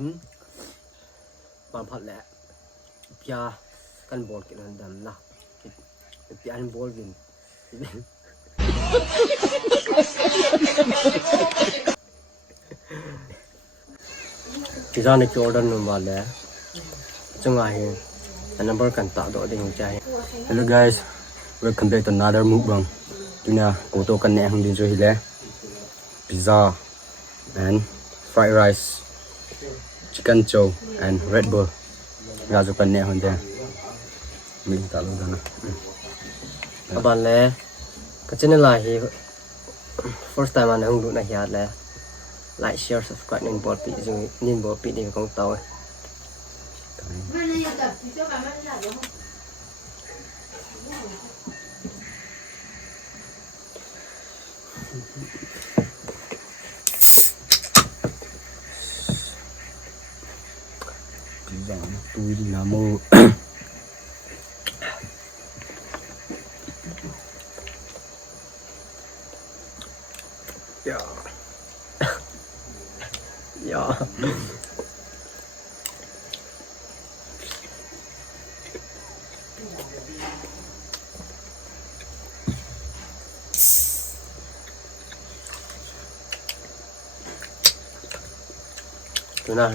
บางพัดแหละยากันบอลกินอันดำนะพี่อันบอลกินที่ร้านในจอร์แดนนู่นมาแล้วจังไงอันนั้นบอลกันตัดดอกเด้งใจ Hello guys welcome back to another mukbang Tuna koto kan ne hang din so hile pizza and fried rice chicken chow and Red Bull ra jo kan ne hon de min ta lo dana aban le ka channel la hi first time an hang du na hiat le like share subscribe nin bot pi jing nin bot pi de kong taw tôi đi làm mô dạ dạ thế nào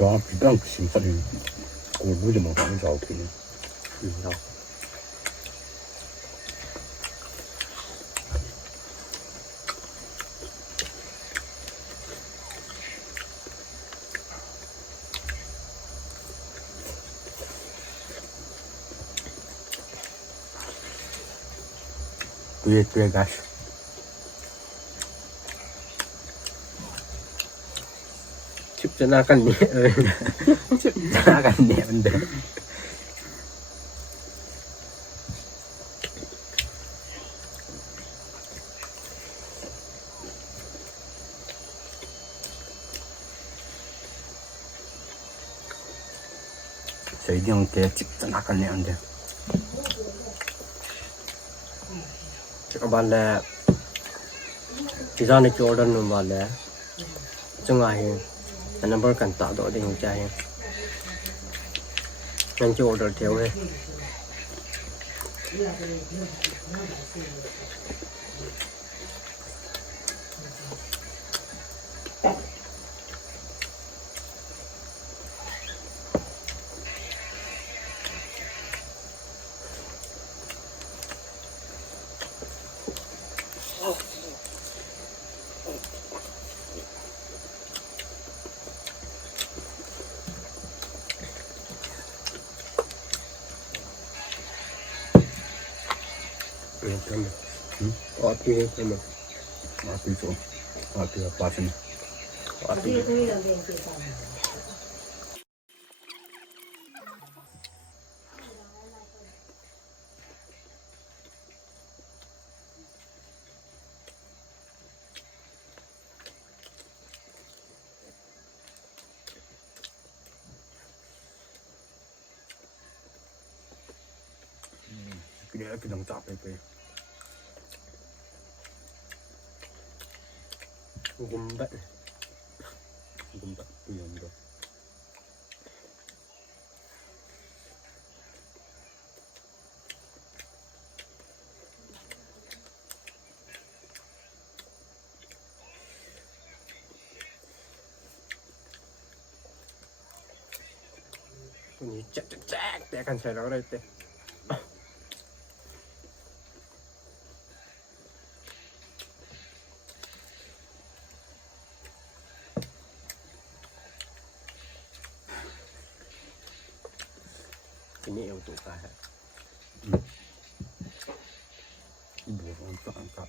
Đó, bị đang xin phát hiện cô nuôi cho một con rau thì đâu tuye guys chụp cho nó cần nhẹ chụp cho nó cần nhẹ vấn đề xây dựng cái chip cho nó cần nhẹn được các bạn là chỉ ra này Jordan luôn mà là trong ngày anh em bớt cần tạo đội để hình trai anh cho order thiếu hay api sama api itu api apa sih api cái đồng chọc này gumbat tuh yang udah ini cek dia akan saya lakukan itu ini untuk kah ibu angkat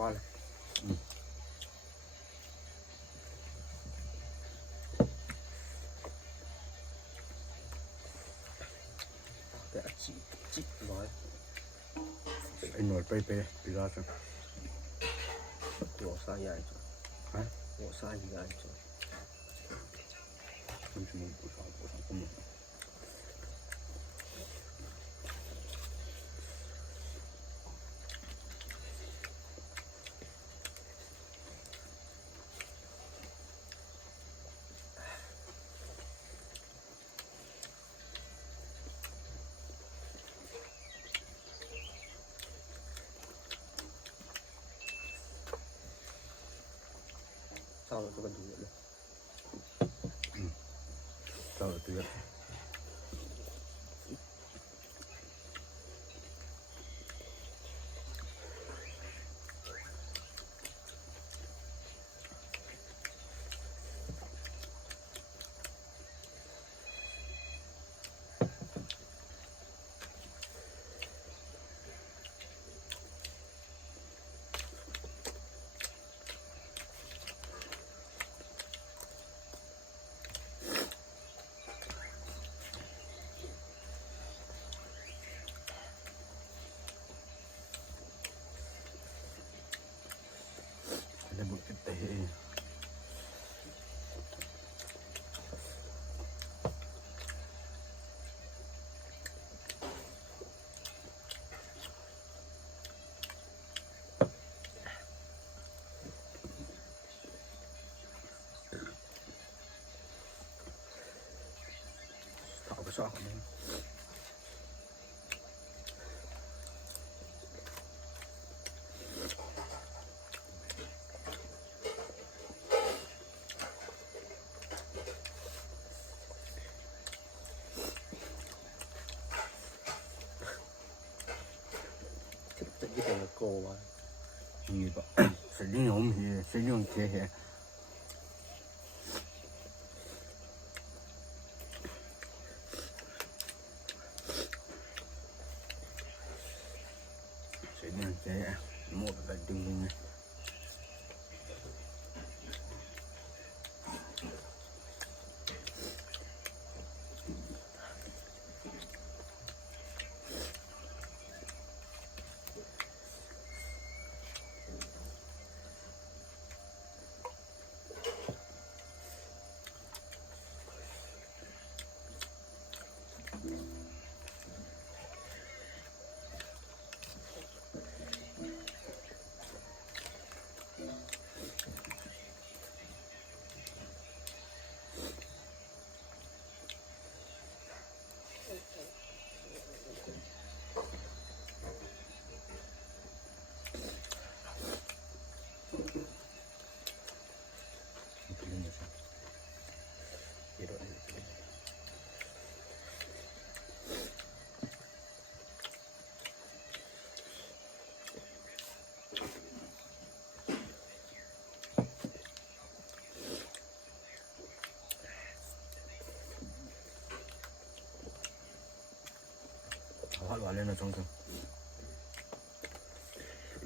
ว่าเลยแต่จิร้อย ไอ้หน่วยไปปีละสัก หัวซาใหญ่จ้ะ ฮะ หัวซาใหญ่จ้ะ มันจะมีผู้สาวก็มีเศร้าตัวกันดูเลย เจ้าเตือน ได้บุกเตะเขาไปชอบมันจะยี่เป็นโกวะ มีปะสิ่งที่ผมเห็นสิ่งที่ผมเห็นสิ่งที่ผมเห็นหมดเลยดึงเลย 好玩的那种的，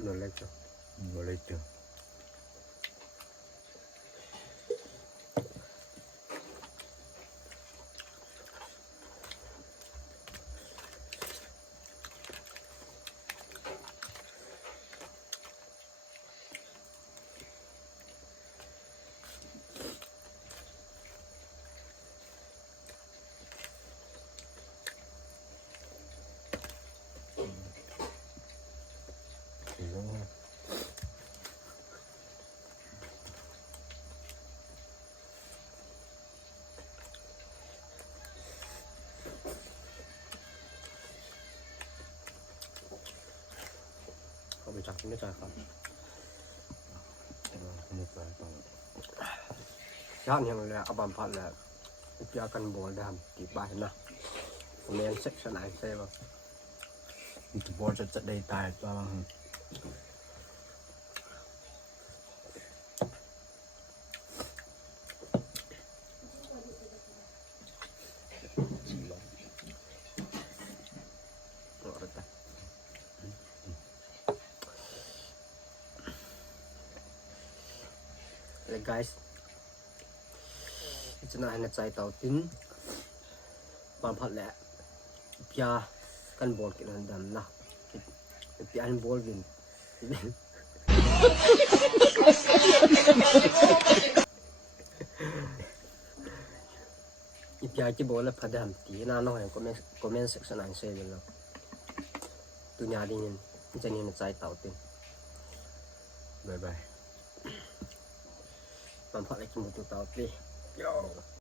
หล่นเล็กจ้ะ 我来着。เขาไปจับไม่จ่ายครับ ไม่ใส่ตอน ย่านยังเลยเอาบำพัดแล้วยากันบอลได้ทำกี่ใบนะผมเรียนเซ็กชันไหนใช่ป่ะ มันจะบอลจะได้ตายบ้าง เอาไป guysจะน่าให้ใจเต่าติ้นบางพัดแหละพิยากันบอลกินดำนะพิยาบอลกินอีพิยาจะบอกแล้วพัดดำตีน่าน้อยคอมเมนต์section นั้นเสียแล้วตัวนี้ดิ้งจะนี่ในใจเต่าติ้นบายบายบางพัดอะไรกินตัวเต่าติ้น